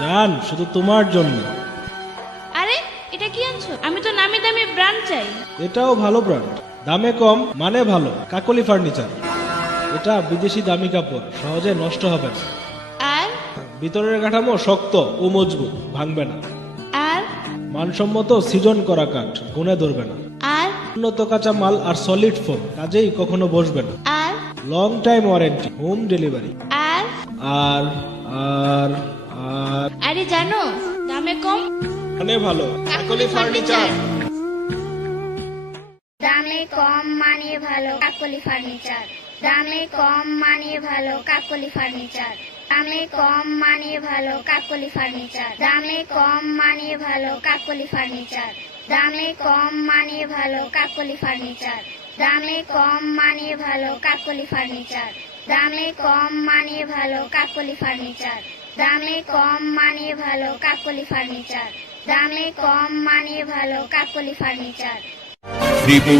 জান, শুধু তোমার জন্য। আরে এটা কি আনছো? আমি তো নামি দামি ব্র্যান্ড চাই। এটাও ভালো ব্র্যান্ড, দামে কম মানে ভালো। কাকলি ফার্নিচার। এটা বিদেশি দামি কাপড়, সহজে নষ্ট হবে না। আর ভিতরের কাঠামো শক্ত ও মজবুত, ভাঙবে না। আর মানসম্মত সিজন করা কাঠ, গুনে ধরবে না। আর উন্নত কাঁচা মাল আর সলিড ফোম, কাজেই কখনো বসবে না। আর long time warranty, home delivery. আর আর আর আর আরে জানো, দামে কম মানে ভালো। কাকলি ফার্নিচার। দামে কম মানে ভালো কাকলি ফার্নিচার। দামে কম মানে ভালো কাকলি ফার্নিচার। দামে কম মানে ভালো কাকলি ফার্নিচার। দামে কম মানে ভালো কাকলি ফার্নিচার। দামে কম মানে ভালো কাকলি ফার্নিচার। দামে কম মানে ভালো কাকলি ফার্নিচার। দামে কম মানে ভালো কাকলি ফার্নিচার। দামে কম মানে ভালো কাকলি ফার্নিচার। দামে কম মানে ভালো কাকলি ফার্নিচার। শ্রীপুর